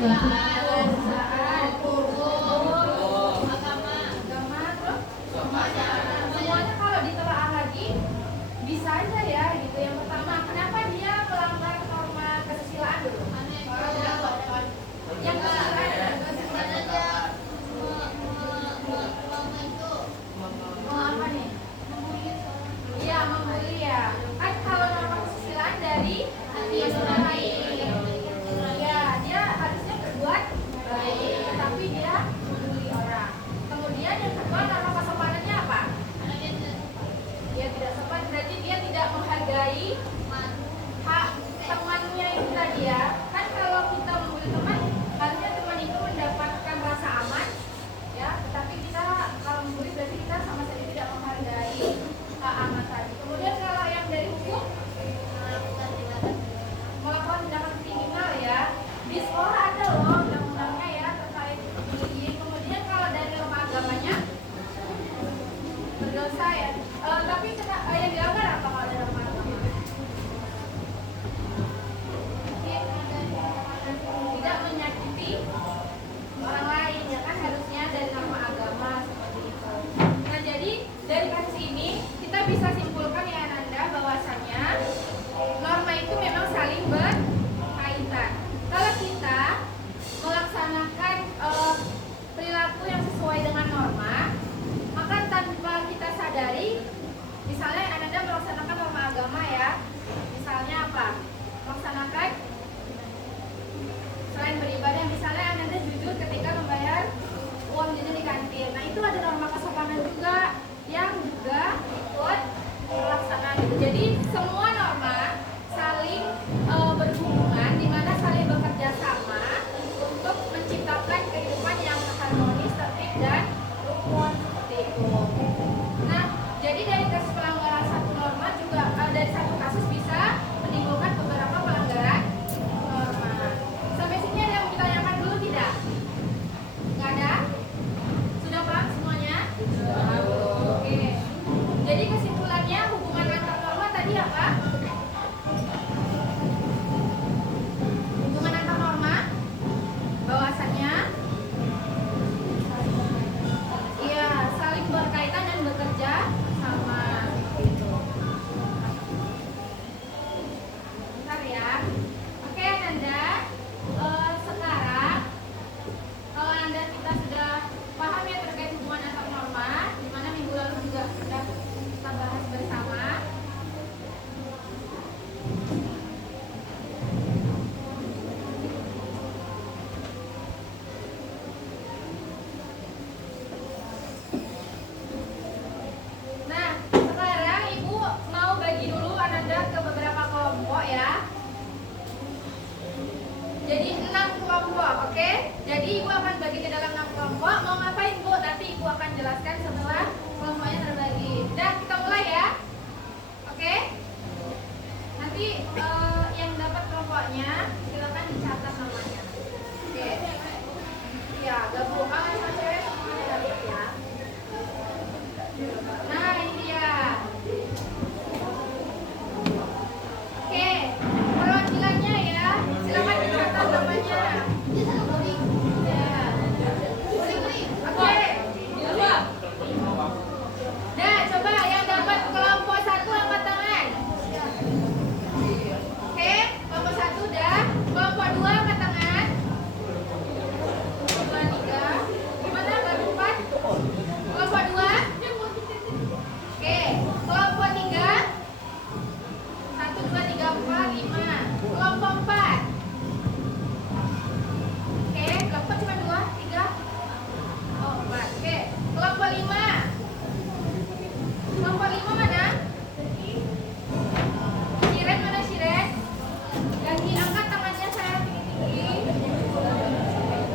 perusahaan, hukum, agama, terus semuanya kalau ditelaah lagi bisa aja ya gitu. Yang pertama, kenapa dia melanggar norma kesusilaan dulu? Yang kesusilaan apa nih? Iya, membuli ya. Kan kalau norma kesusilaan dari orang lain, ya dia harusnya berbuat baik, tapi dia membuli orang. Kemudian yang kedua, norma kesopanannya apa? Dia tidak sopan, berarti dia tidak menghargai hak temannya itu tadi ya. Kan kalau kita membuli teman, harusnya teman itu mendapatkan rasa aman ya, tetapi kita kalau membuli berarti kita sama sekali tidak menghargai hak aman tadi. Kemudian kalau yang dari hukum, melakukan tindakan kriminal ya, di sekolah ada loh undang-undangnya ya terkait bullying. Kemudian kalau dari norma agamanya berdosa ya. Tapi yang dilanggar apa kalau ada norma agama? Tidak menyakiti orang lain ya kan, harusnya dari norma agama seperti itu. Nah jadi dari kasus ini kita bisa simpulkan ya Ananda bahwasannya norma itu memang saling berkaitan. Kalau kita melaksanakan perilaku yang sesuai dengan norma, maka tanpa kita sadari, misalnya Ananda melaksanakan norma agama ya, misalnya apa? Melaksanakan selain beribadah, misalnya Ananda jujur ketika membayar uang jajan di kantin. Nah itu ada norma kesopanan juga yang juga ikut pelaksanaan itu. Jadi semua norma saling berhubungan, di mana saling bekerja sama untuk menciptakan kehidupan yang harmonis, tertib dan rukun seperti itu. Nah, jadi dari kasus pelanggaran satu norma juga dari satu kasus bisa menimbulkan beberapa pelanggaran norma. Sampai sini ada yang ditanyakan dulu tidak? Nggak ada? Sudah paham semuanya? Oke. Jadi kesimpulannya hubungan antar norma tadi apa? Hubungan antar norma bahwasannya iya saling berkaitan dan bekerja sama gitu. Bentar ya. Oke Nanda, sekarang kalau Nanda kita sudah paham ya terkait hubungan antar norma, di mana minggu lalu juga sudah kita bahas bersama. Nah, sekarang Ibu mau bagi dulu Ananda ke beberapa kelompok ya. Jadi 6 kelompok, oke? Jadi Ibu akan bagi ke dalam 6 kelompok. Mau ngapain Bu? Nanti Ibu akan jelaskan setelah kelompoknya terbagi. Udah, kita mulai ya. Oke? Nanti yang dapat kelompoknya silakan dicatat namanya. Oke? Ya, gabung. Sama cewek semuanya dapat ya. Nah, ini dia. Oke, perwakilannya ya. Silakan dicatat namanya. Ya. Oke. Nah, coba yang dapat kelompok 1 angkat tangan. Oke, kelompok 1 udah. Kelompok 2 angkat tangan. 2, 3. Gimana? Baru 4? Kelompok 2. Oke, kelompok 3. 1, 2, 3, 4, 5. Kelompok 4. Oke, kelompok cuma 2, 3. Oh, 4. Oke, kelompok 5. Kelompok 5 mana? Siren mana Siren? Ganti angkat tangannya saya tinggi-tinggi.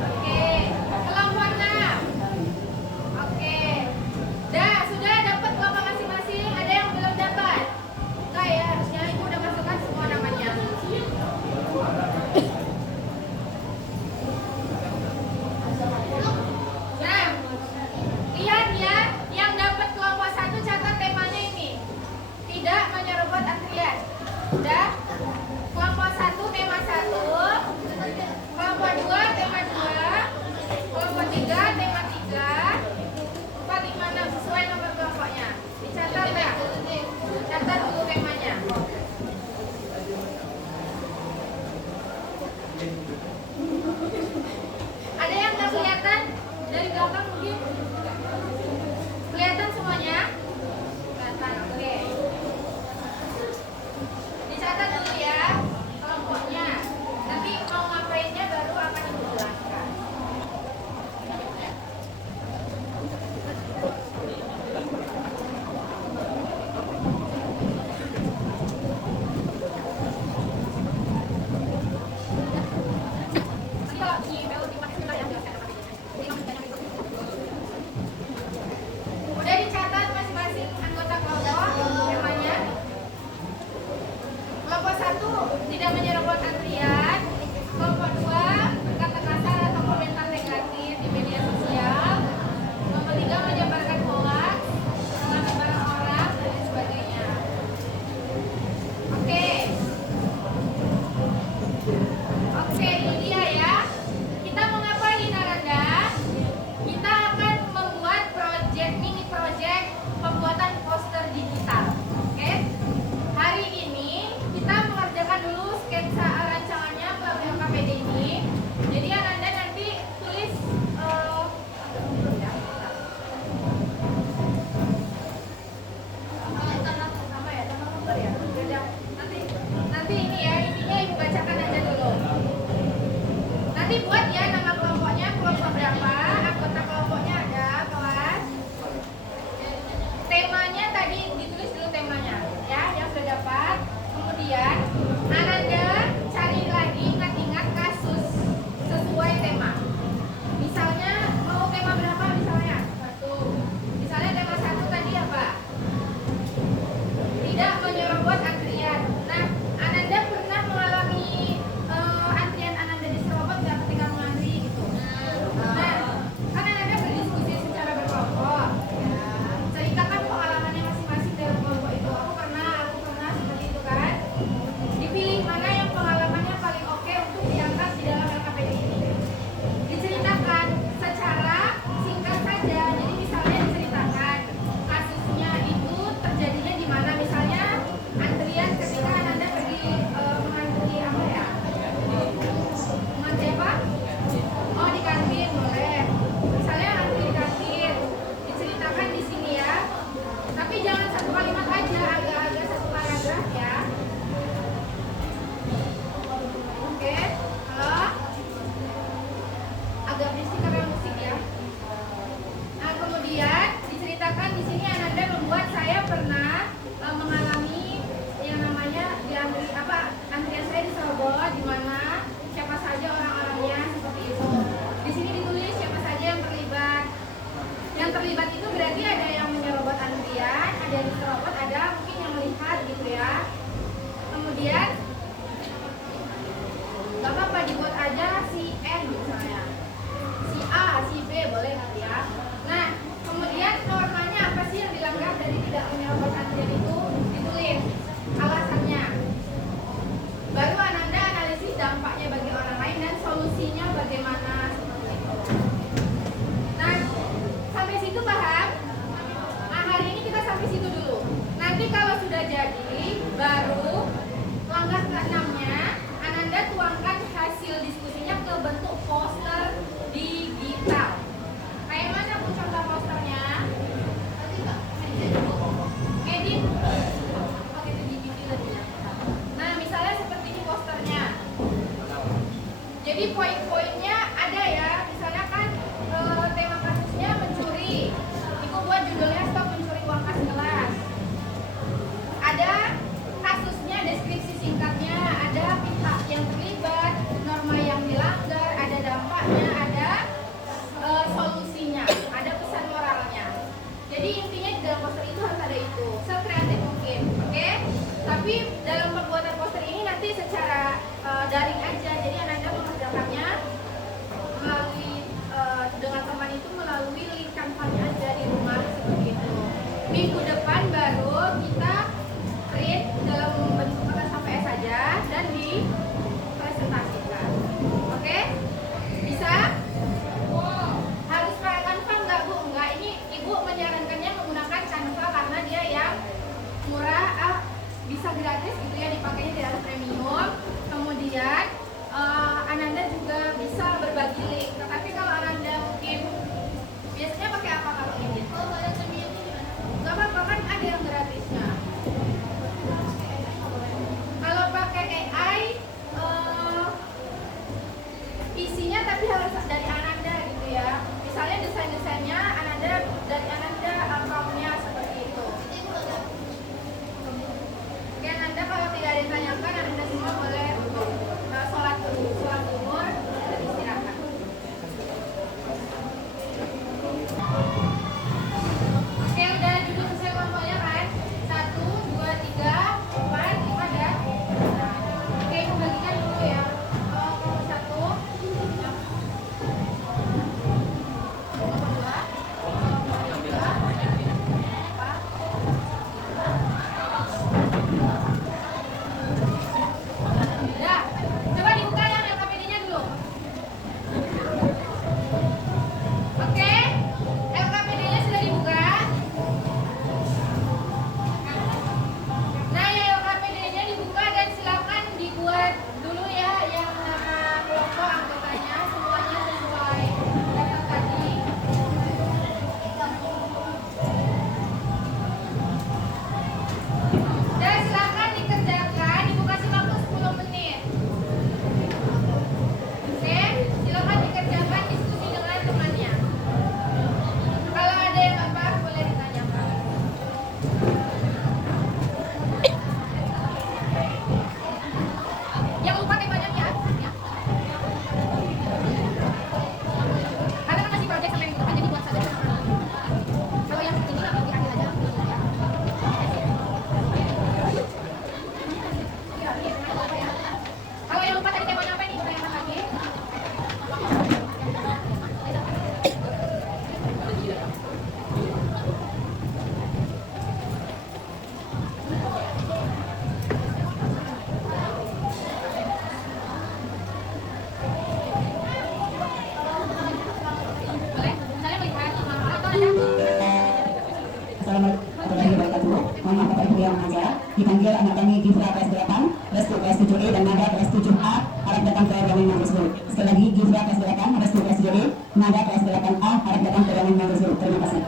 Oke, kelompok 6. Oke. Dah, sudah dapat kelompok masing-masing. Ada yang belum dapat? Enggak ya, harusnya Ibu udah masukkan semua namanya. Nah, lihat ya, yang dapat kelompok 1 catat temanya ini. Tidak menyerobot antrian. Udah? Kelompok 1 tema 1. Kelompok 2 tema kelompok 1 tidak menyerobot antrian, kelompok 2 berkata kasar atau komentar negatif di media sosial, kelompok 3 menyebarkan hoax, mengambil barang orang dan lain sebagainya. Oke, ini dia ya. Kita mau ngapain Ananda? Kita akan membuat mini project pembuatan poster digital. Oke. Hari ini kita mengerjakan dulu sketsa rancangannya melalui KPD ini. Jadi Ananda nanti tulis nanti ini ya, intinya Ibu bacakan aja dulu. Nanti buat ya nama kelompoknya, kelompok berapa, anggota kelompoknya ada, kelas. Temanya tadi ditulis dulu temanya ya, yang sudah dapat. Kemudian Ananda cari lagi, ingat-ingat kasus sesuai tema. Misalnya mau tema berapa misalnya? 1. Misalnya tema 1 tadi apa? Tidak menyerobot antrian. Nah, Ananda pernah mengalami antrian Ananda diserobot nggak ketika mengantri gitu? Nah, kan Ananda berdiskusi secara berkelompok. Ceritakan pengalamannya masing-masing dalam kelompok itu. Aku pernah seperti itu kan. Dipilih mana yang pengalamannya paling oke untuk diangkat di dalam LKPD ini. Diceritakan secara singkat saja. Jadi misalnya diceritakan kasusnya itu terjadinya di mana, misalnya antrian ketika Ananda pergi mengantri apa ya? Mengantri apa? Oh, di kantin boleh. Misalnya antri di kantin, diceritakan di sini ya. Tapi jangan satu kalimat aja, agak-agak satu paragraf ya. Oke, halo. Agak berisik karena musik ya. Nah, kemudian diceritakan di sini Ananda membuat saya pernah mengalami yang namanya antrian saya diserobot, di mana siapa saja orang-orangnya seperti itu. Di sini ditulis siapa saja yang terlibat. Yang terlibat itu berarti ada yang menyerobot antrian, ada yang diserobot, ada mungkin yang melihat gitu ya. Kemudian gak apa-apa dibuat aja si N misalnya, si A, si B boleh nanti ya. Nah, kemudian normanya apa sih yang dilanggar dari tidak menyerobot antrian itu, ditulis alasannya. Baru Ananda analisis dampaknya bagi orang lain dan solusinya bagaimana seperti itu. Nah, sampai situ paham? Nah, hari ini kita sampai situ dulu. Nanti kalau sudah jadi, baru langkah ke-6-nya Ananda tuangkan hasil diskusinya ke bentuk poster digital. Kayak mana pun contoh posternya? Edit. Oke, itu dibikin lagi. Nah, misalnya seperti ini posternya. Jadi poin-poinnya ada ya. Misalnya kan tema kasusnya mencuri. Ibu buat judulnya stop mencuri uang kas kelas. Ada kasusnya, deskripsi singkatnya, ada pihak yang terlibat, norma yang dilanggar, ada dampaknya, ada solusinya, ada pesan moralnya. Jadi intinya di dalam poster itu harus ada itu, sekreatif mungkin, oke? Tapi dalam pembuatan poster ini nanti secara daring aja, jadi Ananda mengerjakannya melalui dengan teman itu melalui link kampanye aja di rumah seperti itu. Minggu depan baru kita print dalam bentuk kertas sampai saja dan dipresentasikan. Oke? Bisa? Harus pakai Canva enggak Bu? Enggak, ini Ibu menyarankannya menggunakan Canva karena dia yang murah, bisa gratis gitu ya, dipakainya di atas premium. Kemudian Ananda juga bisa berbagi link. Tetapi kalau Ananda mungkin biasanya pakai apa kalau ini? Enggak apa-apa kan ada yang gratisnya. Kalau pakai AI isinya tapi harus dari Ananda gitu ya. Misalnya desain-desainnya Ananda dari Ananda, account-nya seperti itu. Oke, Ananda kalau tidak ada yang tanyakan, Ananda semua boleh untuk sholat zuhur dan istirahat. Oke, udah duduk sesuai kelompoknya kan? 1, acara. Dipanggil anak kami Gifra PS8, Restu PS7E dan Naga PS7A harap datang ke ruangan nomor 10. Sekali lagi Gifra PS8, Restu PS7E, Naga PS8A harap datang ke ruangan nomor 10. Terima kasih.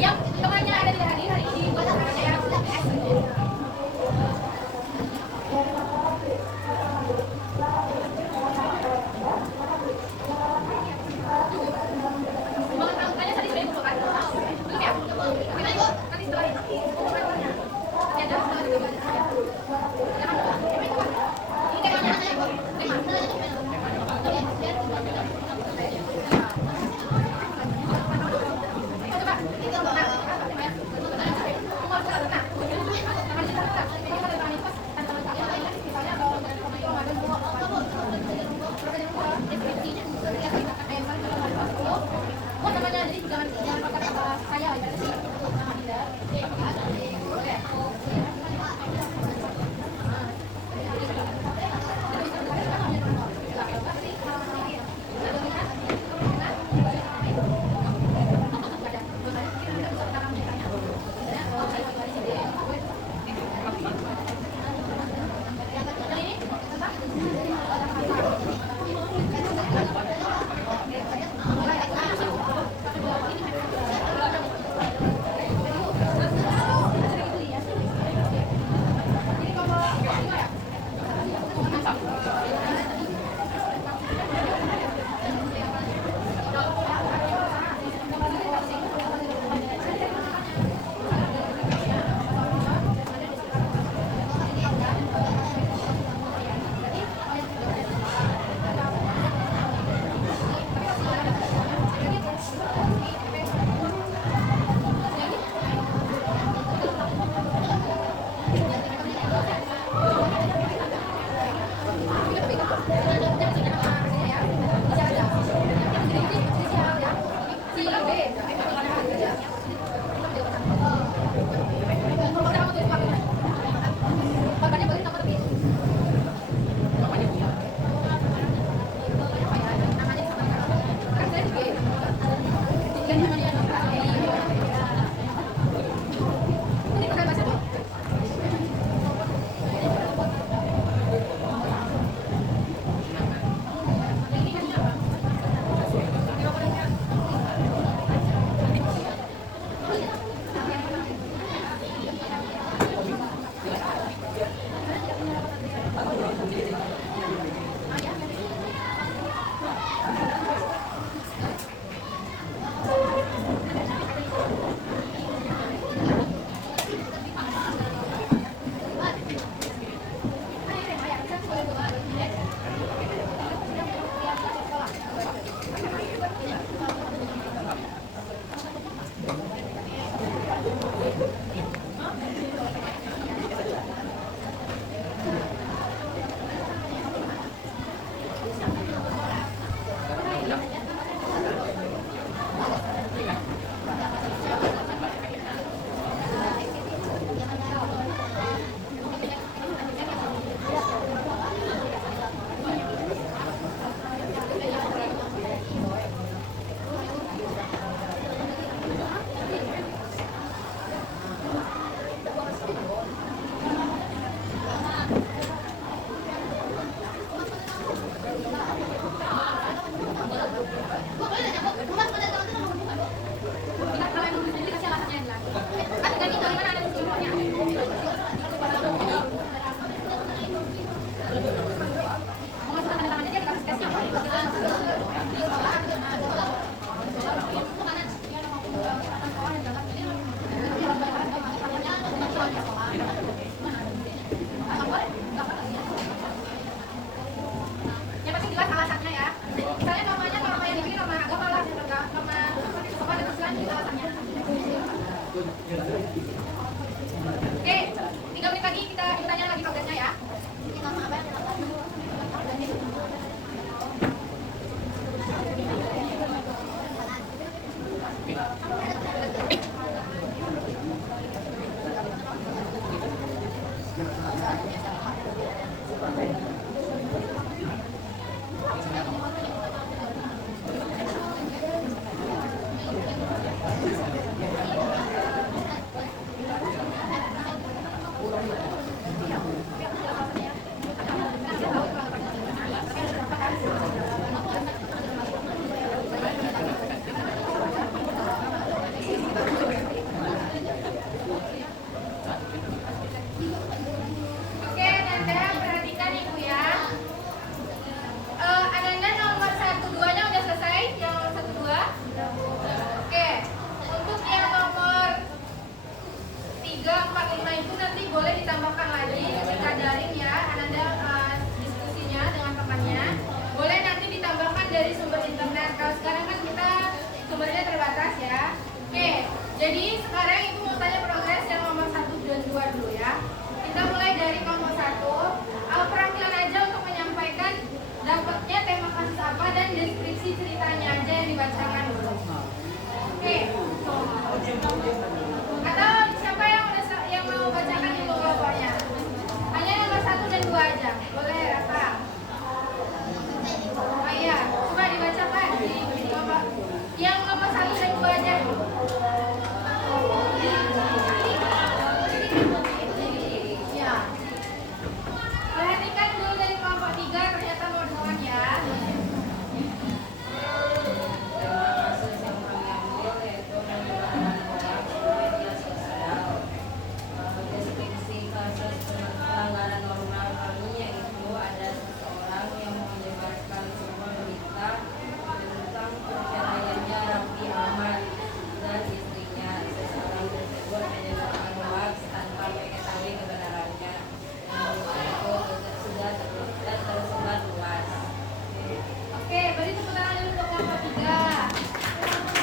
Yang temannya ada di hari ini buat anak saya Makanya tadi saya belum kan? Belum ya? Nanti setelah ini. Ya, dah, setelah itu baca saya. Ini temanya aja ya, Oke, 3 menit lagi kita tanya lagi progresnya ya. Ini itu nanti boleh ditambahkan lagi ketika daring ya, Ananda diskusinya dengan temannya. Boleh nanti ditambahkan dari sumber internet. Kalau sekarang kan kita sumbernya terbatas ya. Oke, jadi sekarang Ibu mau tanya progres yang nomor 1 dan 2 dulu ya. Kita mulai dari kelompok 1. Perwakilan aja untuk menyampaikan dapatnya tema kasus apa dan deskripsi ceritanya aja yang dibacakan dulu. Oke. Atau siapa yang mau bacakan itu kelompoknya? Hanya nomor 1 dan 2 aja. Boleh, Rafa? Oh iya, coba dibacakan di kelompok. Yang nomor 1 dan 2 aja. Ya. Perhatikan dulu dari kelompok 3, ternyata mau duluan ya. Kasus yang kami ambil yaitu penyebaran hoax di media sosial. Deskripsi kasus pelanggaran norma kami yaitu ada seseorang yang menyebarkan sebuah berita tentang perceraiannya Raffi Ahmad dan istrinya. Seseorang tersebut menyebarkan hoax tanpa mengetahui kebenarannya, dan berita itu sudah tersebar luas. Oke, beri tepuk tangan dulu untuk kelompok 3.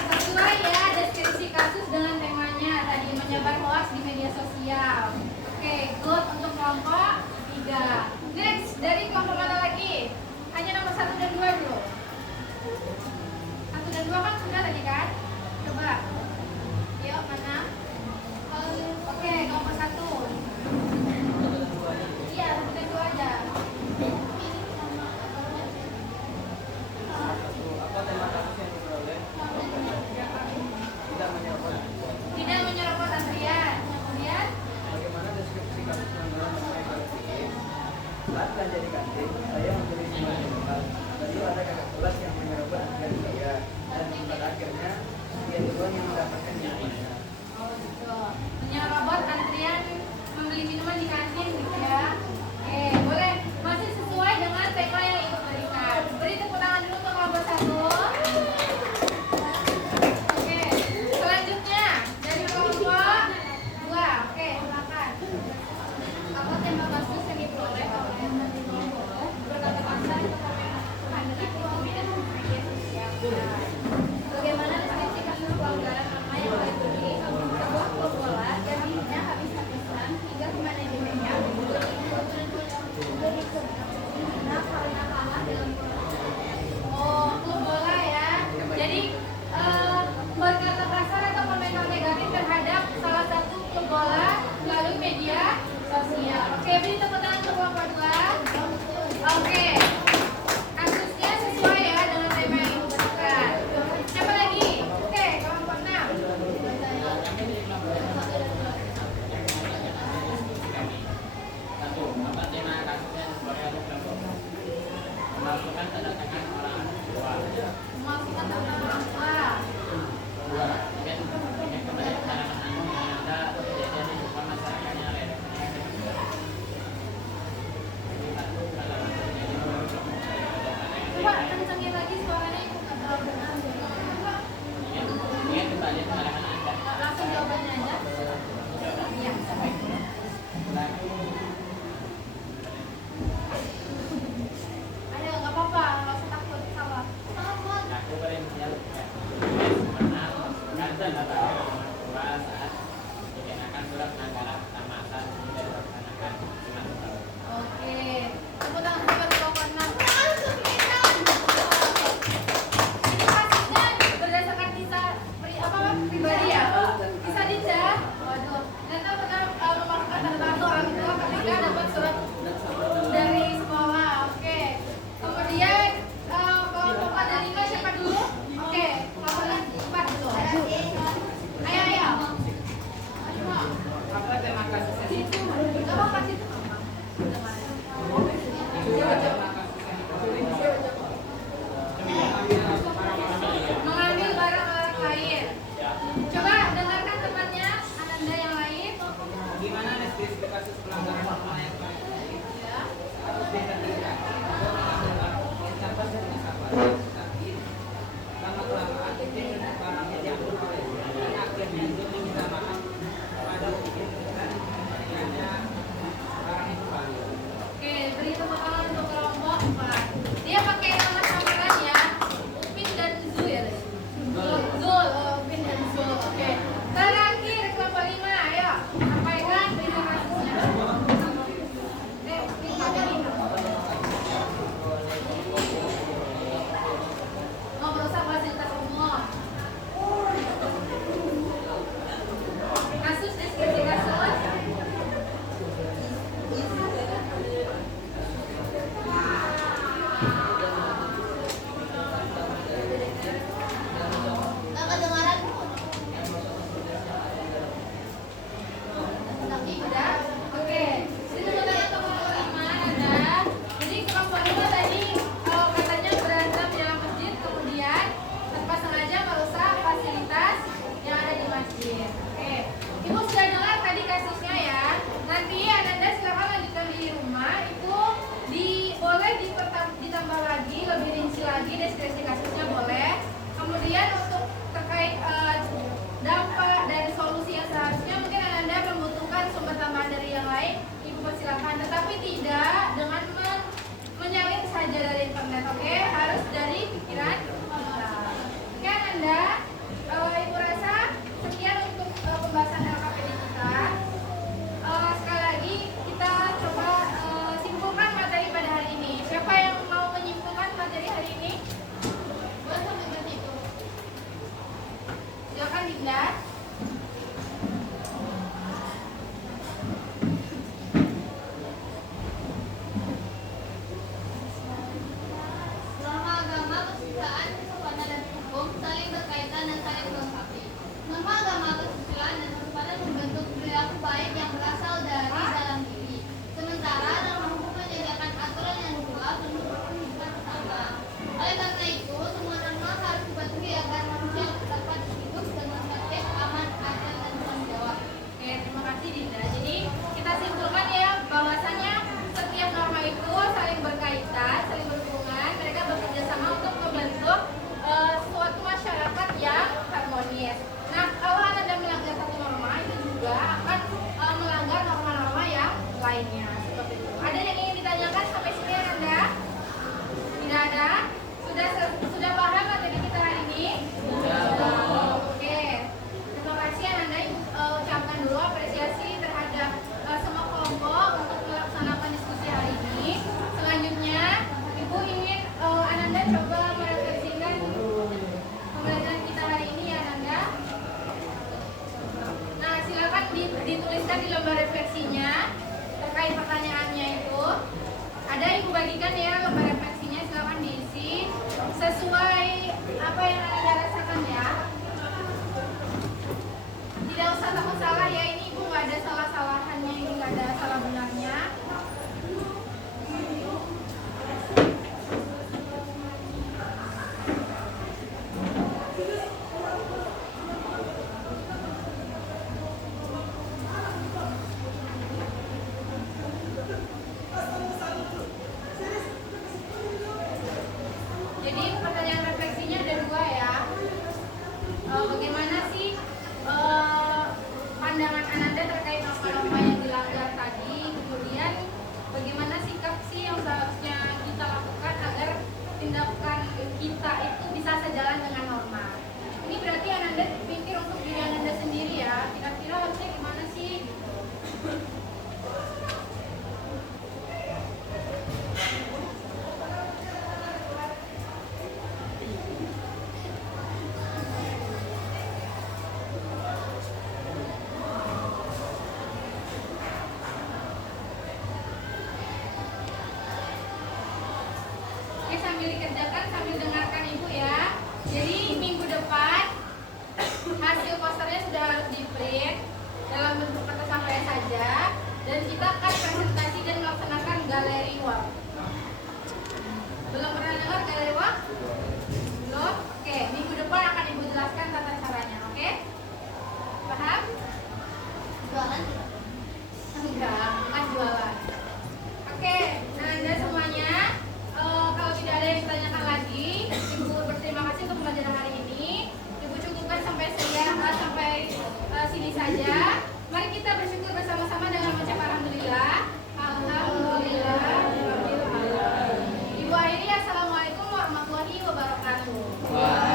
Sesuai ya deskripsi kasus dengan temanya tadi, menyebar hoax di media sosial. Oke, good untuk kelompok 3. Next, dari kelompok mana lagi? Hanya nomor 1 dan 2 dulu. 1 dan 2 kan sudah tadi kan? Coba. Yuk, mana? Oke, kelompok 1. Iya, 1 dan 2 aja. Apa tema kasus yang diperoleh? Tidak menyerobot. Tidak menyerobot antrian. Kemudian Bagaimana deskripsi kasus pelanggaran norma yang terjadi? Saat belanja di kantin, saya membeli sebuah minuman. Lalu ada kakak kelas yang menyerobot antrian saya, dan pada akhirnya dia duluan yang mendapatkan kasusnya ya. Nanti Ananda silakan lanjutkan di rumah itu boleh ditambah lagi, lebih rinci lagi deskripsi kasusnya boleh. Kemudian untuk terkait dampak dan solusi yang seharusnya mungkin Ananda membutuhkan sumber tambahan dari yang lain, Ibu persilakan. Tetapi tidak dengan menyalin saja dari internet, oke? Harus dari pikiran kita. Oke Ananda, Ibu rasa sekian untuk pembahasan LKPD kita. Sekali lagi kita coba simpulkan materi pada hari ini. Siapa yang mau menyimpulkan materi hari ini? Boleh sampai berarti itu. Silakan Dinda. Norma agama, kesusilaan, kesopanan dan hukum saling berkaitan dan saling melengkapi. Norma agama, kesusilaan dan kesopanan membentuk perilaku baik yang berasal dari dalam diri. Sementara norma hukum menyediakan aturan yang jelas untuk kehidupan bersama. Oleh karena itu, semua norma harus dipatuhi agar manusia dapat hidup dengan tertib, aman, adil, dan bertanggung jawab. Oke, terima kasih Dinda. Jadi kita simpulkan ya bahwasannya setiap norma itu saling berkaitan, saling berhubungan. Mereka bekerja sama untuk membentuk suatu masyarakat yang harmonis. Nah, kalau Anda melanggar satu norma, itu juga akan melanggar norma-norma yang lainnya. Seperti itu. Ada yang ingin ditanyakan sampai sini Anda? Tidak ada? Sudah paham materi kita hari ini? Oke. Terima kasih Anda ucapkan dulu apresiasi terhadap semua kelompok untuk melaksanakan diskusi hari ini. Selanjutnya, Ibu ingin Ananda coba merefleksikan pembelajaran kita hari ini ya Ananda. Nah, silakan dituliskan di lembar refleksinya terkait pertanyaannya itu. Ada Ibu bagikan ya lembar refleksinya, silakan diisi sesuai apa yang Anda rasakan ya. Tidak usah takut salah ya, ini Ibu nggak ada salah-salahannya, ini nggak ada salah benarnya. Jadi pertanyaan refleksinya ada dua ya. Bagaimana sih pandangan Ananda terkait norma-norma yang dilanggar tadi? Kemudian bagaimana sikap sih yang seharusnya kita lakukan agar tindakan kita itu bisa sejalan dengan norma? Ini berarti Ananda pikir untuk diri Ananda sendiri ya. Kira-kira harusnya gimana sih? Oke, sambil dikerjakan, sambil dengarkan Ibu ya. Jadi minggu depan hasil posternya sudah harus di-print dalam bentuk kertas sampaian saja, dan kita akan presentasi dan melaksanakan galeri walk. Belum pernah dengar galeri walk? Belum? Oke, minggu depan akan Ibu jelaskan tata caranya, oke? Paham? Jualan Enggak, bukan jualan. Oke, nah Anda semuanya, kalau tidak ada yang ditanyakan lagi, Ibu berterima kasih untuk pembelajaran hari ini. Ibu cukupkan sampai sini saja. Mari kita bersyukur bersama-sama dengan mengucap alhamdulillah. Alhamdulillah. Ibu akhiri, assalamualaikum warahmatullahi wabarakatuh.